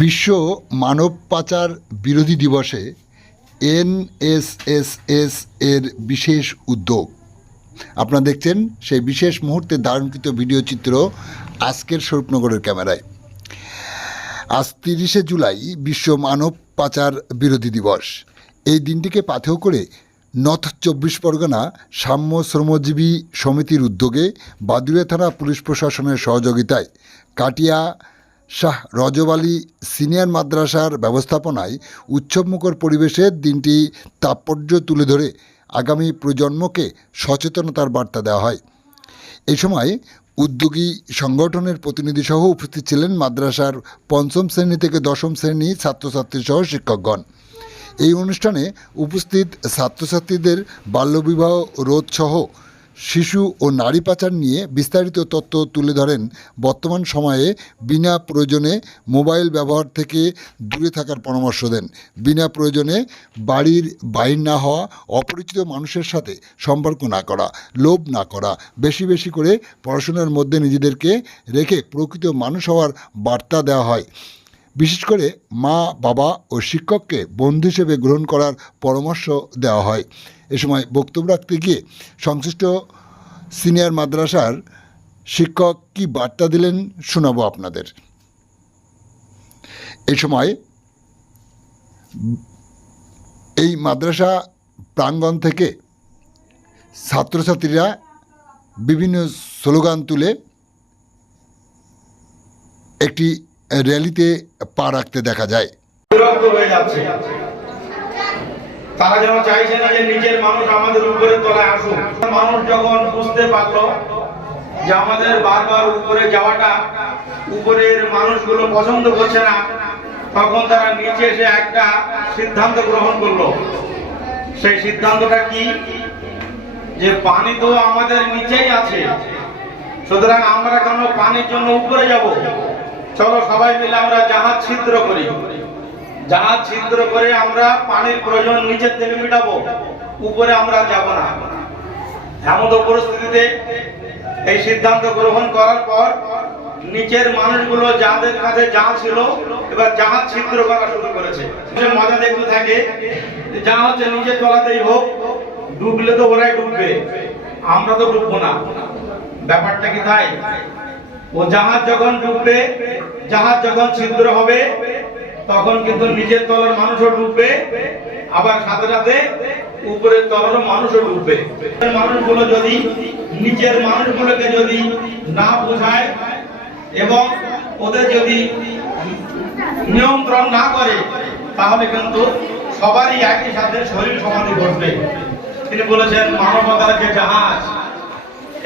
বিশ্ব মানব পাচার বিরোধী দিবসে এনএসএস এর বিশেষ উদ্যোগ আপনারা দেখছেন সেই বিশেষ মুহূর্তে ধারণকৃত ভিডিও চিত্র আজকের স্বরূপনগরের ক্যামেরায়। আজ ৩০শে জুলাই বিশ্ব মানব পাচার বিরোধী দিবস। এই দিনটিকে পাথেয় করে নর্থ ২৪ পরগনা সাম্য শ্রমজীবী সমিতির উদ্যোগে বাদুড়িয়া থানা পুলিশ প্রশাসনের সহযোগিতায় কাটিয়া শাহ রজব আলী সিনিয়র মাদ্রাসার ব্যবস্থাপনায় উৎসবমুখর পরিবেশে দিনটি তাৎপর্য তুলে ধরে আগামী প্রজন্মকে সচেতনতার বার্তা দেওয়া হয়। এই সময় উদ্যোগী সংগঠনের প্রতিনিধিসহ উপস্থিত ছিলেন মাদ্রাসার পঞ্চম শ্রেণী থেকে দশম শ্রেণী ছাত্রছাত্রীসহ শিক্ষকগণ। এই অনুষ্ঠানে উপস্থিত ছাত্রছাত্রীদের বাল্যবিবাহ রোধসহ শিশু ও নারী পাচার নিয়ে বিস্তারিত তথ্য তুলে ধরেন। বর্তমান সময়ে বিনা প্রয়োজনে মোবাইল ব্যবহার থেকে দূরে থাকার পরামর্শ দেন। বিনা প্রয়োজনে বাড়ির বাইর না হওয়া, অপরিচিত মানুষের সাথে সম্পর্ক না করা, লোভ না করা, বেশি বেশি করে পড়াশোনার মধ্যে নিজেদেরকে রেখে প্রকৃত মানুষ হওয়ার বার্তা দেওয়া হয়। বিশেষ করে মা, বাবা ও শিক্ষককে বন্ধু হিসেবে গ্রহণ করার পরামর্শ দেওয়া হয়। এ সময় বক্তব্য রাখতে গিয়ে সংশ্লিষ্ট সিনিয়র মাদ্রাসার শিক্ষক কি বার্তা দিলেন শোনাবো আপনাদের। এই সময় এই মাদ্রাসা প্রাঙ্গণ থেকে ছাত্রছাত্রীরা বিভিন্ন স্লোগান তুলে একটি র্যালিতে পা রাখতে দেখা যায়। বিরক্ত হয়ে যাচ্ছে, তারা যেন চাইছে না যে নিজের মানুষ আমাদের উপরে তলায় আসুক। মানুষ যখন বুঝতে পারলো যে আমাদের বারবার উপরে যাওয়াটা উপরের মানুষগুলো পছন্দ করছে না, তখন তারা নিচে এসে একটা সিদ্ধান্ত গ্রহণ করলো। সেই সিদ্ধান্তটা কি? যে পানি তো আমাদের নিচেই আছে, সুতরাং আমরা কেন পানির জন্য উপরে যাব? চলো সবাই মিলে আমরা জাহাজ ছিদ্র করি। জাহাজ ছিদ্র করে আমরা পানির প্রয়োজন নিচের থেকে মেটাবো, উপরে আমরা যাব না। এমন পরিস্থিতিতে এই সিদ্ধান্ত গ্রহণ করার পর নিচের মানুষগুলো যাদের কাছে জাল ছিল এবার জাহাজ ছিদ্র করা শুরু করেছে। মজা দেখতে থাকে যা হচ্ছে নিচে তলাতেই হোক, ডুবলে তো ওরাই ডুববে, আমরা তো ডুববো না। ব্যাপারটা কি তাই? ও জাহাজ যখন ডুববে, জাহাজ যখন ছিদ্র হবে, তখন কিন্তু নিচের তলার মানুষও ডুববে, আবার সাথে সাথে উপরের তলারও মানুষও ডুববে। মানুষগুলো যদি নিচের মানুষগুলোকে যদি না বোঝায় এবং ওদের যদি নিয়ন্ত্রণ না করে, তাহলে কিন্তু সবারই একই সাথে শরীর সমাধি ঘটবে। তিনি বলেছেন মানবতার যে জাহাজ,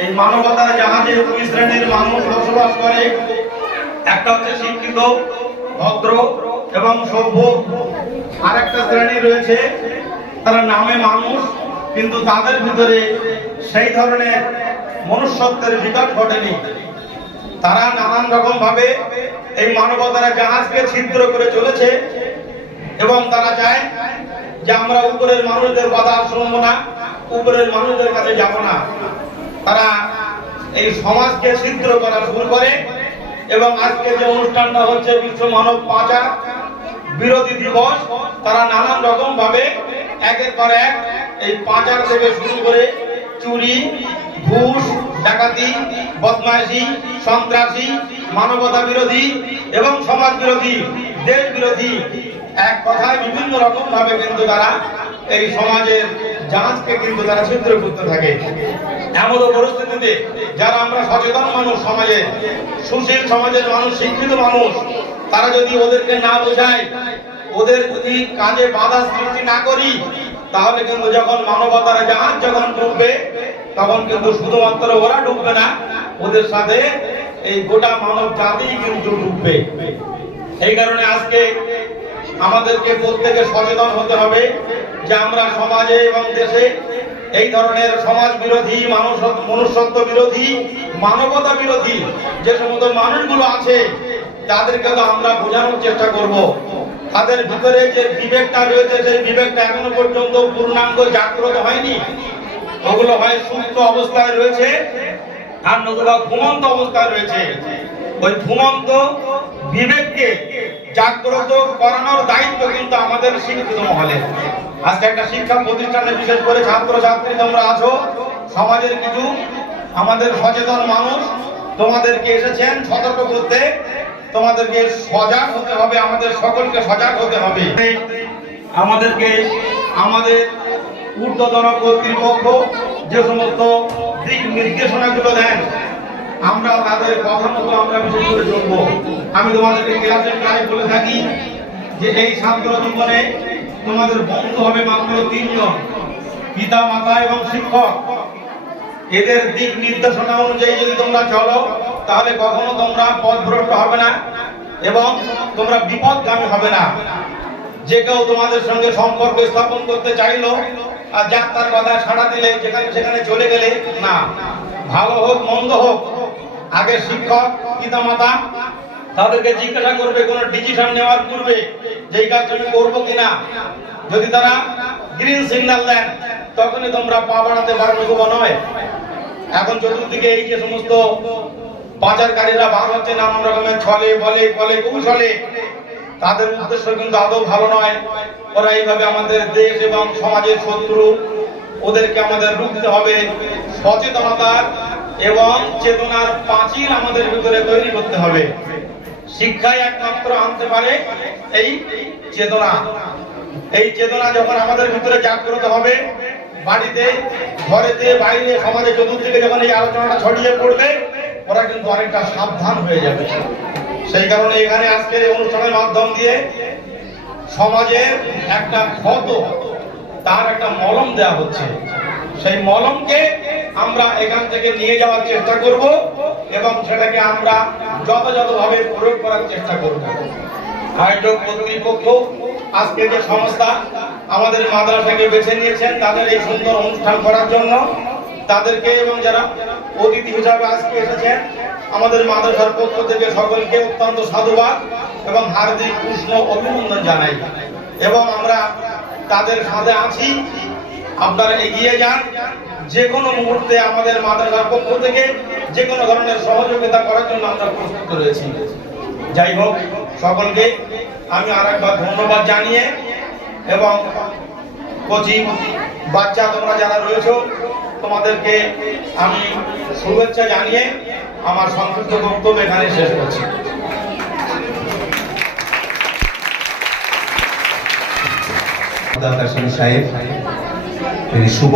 এই মানবতার জাহাজে দুই শ্রেণীর মানুষ বসবাস করে। একটা হচ্ছে শিক্ষিত, ভদ্র এবং সভ্য। আরেকটা শ্রেণী রয়েছে তারা নামে মানুষ, কিন্তু তাদের ভিতরে সেই ধরনের মনুষ্যত্বের বিকাশ ঘটেনি। তারা নানান রকম ভাবে এই মানবতার জাহাজকে ছিদ্র করে চলেছে এবং তারা চায় যে আমরা উপরের মানুষদের কথা শুনবো না, উপরের মানুষদের কাছে যাব না। তারা এই সমাজকে ছিদ্র করা শুরু করে এবং আজকে যে অনুষ্ঠানটা হচ্ছে বিশ্ব মানব পাচার বিরোধী দিবস, তারা নানান রকম ভাবে একের পর এক এই পাচার থেকে শুরু করে চুরি, ঘুষ, ডাকাতি, বদমাইশি, সন্ত্রাসী, মানবতা বিরোধী এবং সমাজ বিরোধী, দেশ বিরোধী, এক কথায় বিভিন্ন রকম ভাবে কিন্তু তারা এই সমাজের জাহাজকে কিন্তু তারা ছিদ্র করতে থাকে। এমন পরিস্থিতিতে যারা আমরা সচেতন মানুষ, সমাজে সুশীল সমাজের মানুষ, শিক্ষিত মানুষ, তারা যদি ওদেরকে না বোঝায়, ওদের যদি কাজে বাধা সৃষ্টি না করি, তাহলে কিন্তু যখন মানবতার জাহাজ যখন ডুববে, তখন কিন্তু শুধুমাত্র ওরা ডুববে না, ওদের সাথে এই গোটা মানব জাতি কিন্তু ডুববে। এই কারণে আজকে আমাদেরকে প্রত্যেকে সচেতন হতে হবে যে আমরা সমাজে এবং দেশে এই ধরনের সমাজ বিরোধী, মনুষ্যত্ব বিরোধী, মানবতা বিরোধী যে সমস্ত মানুষগুলো আছে, তাদেরকে তো আমরা বোঝানোর চেষ্টা করব। তাদের ভিতরে যে বিবেকটা রয়েছে, সেই বিবেকটা এখনো পর্যন্ত পূর্ণাঙ্গ জাগ্রত হয়নি। ওগুলো হয় সুপ্ত অবস্থায় রয়েছে আর নতুবা ঘুমন্ত অবস্থায় রয়েছে। ওই ঘুমন্ত বিবেককে জাগ্রত করানোর দায়িত্ব কিন্তু আমাদের শিক্ষিত মহলে। আজকে একটা শিক্ষা প্রতিষ্ঠানে বিশেষ করে ছাত্র ছাত্রী তোমরা আছো, সমাজের কিছু আমাদের সচেতন মানুষ তোমাদেরকে এসেছেন সতর্ক করতে, তোমাদেরকে সজাগ হতে হবে, আমাদের সকলকে সজাগ হতে হবে। আমাদেরকে আমাদের ঊর্ধ্বতন কর্তৃপক্ষ যে সমস্ত দিক নির্দেশনাগুলো দেন, আমরা তাদের কথা মতো আমরা বিশেষ করে চলবো। আমি তোমাদেরকে ক্লাসের প্রায় বলে থাকি যে এই ছাত্র জীবনে তোমাদের বন্ধু হবে মাত্র 3 জন, পিতা মাতা এবং শিক্ষক। এদের দিক নির্দেশনা অনুযায়ী যদি তোমরা চলো তাহলে কখনো তোমরা পথভ্রষ্ট হবে না এবং তোমরা বিপদগামী হবে না। যে কেউ তোমাদের সঙ্গে সম্পর্ক স্থাপন করতে চাইলো আর যাক তার কথা সাড়া দিলে যেখানে সেখানে চলে গেলে না, ভালো হোক মন্দ হোক, আগে শিক্ষক পিতা মাতা তাদেরকে জিজ্ঞাসা করবে কোনো ডিসিশন নেওয়ার পূর্বে যে এই কাজ তুমি করবো কিনা। যদি তারা গ্রিন সিগন্যাল দেন তখনই তোমরা পা বাড়াতে পারবে, নয়। এখন চতুর্দিকে এই যে সমস্ত পাচারকারীরা বার হচ্ছে নানান রকমের ছলে বলে কলে কৌশলে, তাদের উদ্দেশ্য কিন্তু আদৌ ভালো নয়। ওরা এইভাবে আমাদের দেশ এবং সমাজের শত্রু, ওদেরকে আমাদের রুখতে হবে। সচেতনতার এবং চেতনার পাঁচিল আমাদের ভিতরে তৈরি করতে হবে। শিক্ষাই একমাত্র আনতে পারে এই চেতনা। এই চেতনা যখন আমাদের ভিতরে জাগ্রত হবে, বাড়িতে ঘরেতে বাইরে সমাজে চতুর্দিকে যখন এই আলোচনাটা ছড়িয়ে পড়বে, ওরা কিন্তু অনেকটা সাবধান হয়ে যাবে। সেই কারণে এখানে আজকের এই অনুষ্ঠানের মাধ্যম দিয়ে সমাজের একটা ক্ষত, তার একটা মলম দেওয়া হচ্ছে। সেই মলমকে আমরা এখান থেকে নিয়ে যাওয়ার চেষ্টা করব এবং সেটাকে আমরা যথাযথভাবে প্রয়োগ করার চেষ্টা করব। আয়োজক কর্তৃপক্ষ আজকে যে সংস্থা আমাদের মাদ্রাসাকে বেছে নিয়েছেন তাদের এই সুন্দর অনুষ্ঠান করার জন্য, তাদেরকে এবং যারা অতিথি হিসাবে আজকে এসেছেন আমাদের মাদ্রাসার পক্ষ থেকে সকলকে অত্যন্ত সাধুবাদ এবং হার্দিক উষ্ণ অভিনন্দন জানাই। এবং আমরা তাদের সাথে আছি, আপনারা এগিয়ে যান। যে কোনো মুহূর্তে আমাদের মাদ্রাসার পক্ষ থেকে যে কোনো ধরনের সহযোগিতা করার জন্য আমরা প্রস্তুত রয়েছি। যাই হোক, সকলকে আমি আরেকবার ধন্যবাদ জানিয়ে এবং কচি বাচ্চা তোমরা যারা রয়েছো তোমাদেরকে আমি শুভেচ্ছা জানিয়ে আমার সংক্ষিপ্ত বক্তব্য এখানে শেষ করছি। সাহেব শুভ